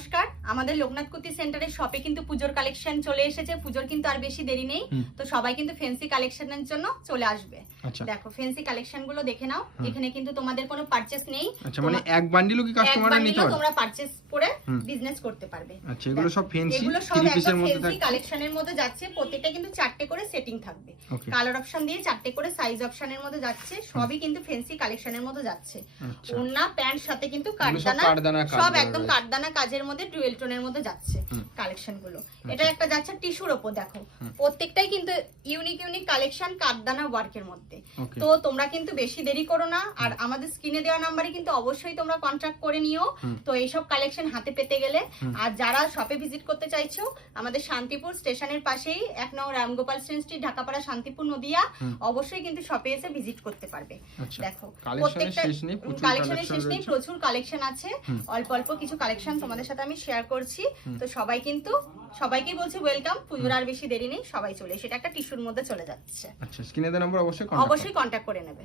নমস্কার, আমাদের লোকনাথ কুর্তি সেন্টারের শপে কিন্তু পুজোর কালেকশন চলে এসেছে। পুজোর কিন্তু আর বেশি দেরি নেই, তো সবাই কিন্তু ফ্যান্সি কালেকশনের জন্য চলে আসবে। দেখো ফ্যান্সি কালেকশন গুলো দেখে নাও। এখানে কিন্তু তোমাদের কোনো পারচেজ নেই। আচ্ছা, মানে এক বান্ডিলও কি কাস্টমাররা নিতে পারবে? তোমরা পারচেজ করে বিজনেস করতে পারবে। আচ্ছা, এগুলো সব ফ্যান্সি এগুলো সব থ্রি পিসের মধ্যে ফ্যান্সি থাকবে। কালেকশনের মধ্যে যাচ্ছে। প্রত্যেকটা কিন্তু চারটে করে সেটিং থাকবে। কালার অপশন দিয়ে চারটে করে সাইজ অপশনের মধ্যে যাচ্ছে। সবই কিন্তু ফ্যান্সি কালেকশনের মধ্যে যাচ্ছে। ওড়না প্যান্ট সাথে কিন্তু কাটদানা, সব একদম কাটদানা কাজের মধ্যে ডুয়েল টোনের মধ্যে যাচ্ছে কালেকশন গুলো। এটা একটা যাচ্ছে টিস্যুর উপর। দেখো প্রত্যেকটাই কিন্তু ইউনিক ইউনিক কালেকশন কাটদানা ওয়ার্কের মধ্যে। তো তোমরা কিন্তু বেশি দেরি করো না, আর আমাদের স্ক্রিনে দেওয়া নম্বরে কিন্তু অবশ্যই তোমরা কন্ট্যাক্ট করে নিও। তো এইসব কালেকশন হাতে পেতে গেলে, আর যারা শপে ভিজিট করতে চাইছো, আমাদের শান্তিপুর স্টেশনের পাশেই 1 নং রামগোপাল স্ট্রিট, ঢাকাপাড়া শান্তিপুর নদিয়া, অবশ্যই কিন্তু শপে এসে ভিজিট করতে পারবে। দেখো প্রত্যেকটা কালেকশনের শেষ নেই, প্রচুর কালেকশন আছে। অল্প অল্প কিছু কালেকশন তোমাদের সাথে আমি শেয়ার করছি। তো সবাইকে বলছি ওয়েলকাম। পুজোর আর বেশি দেরি নেই, সবাই চলে এসে। এটা একটা টিস্যুর মধ্যে চলে যাচ্ছে। আচ্ছা, স্ক্রিনে দেওয়া নাম্বার অবশ্যই কন্ট্যাক্ট করে নেবে।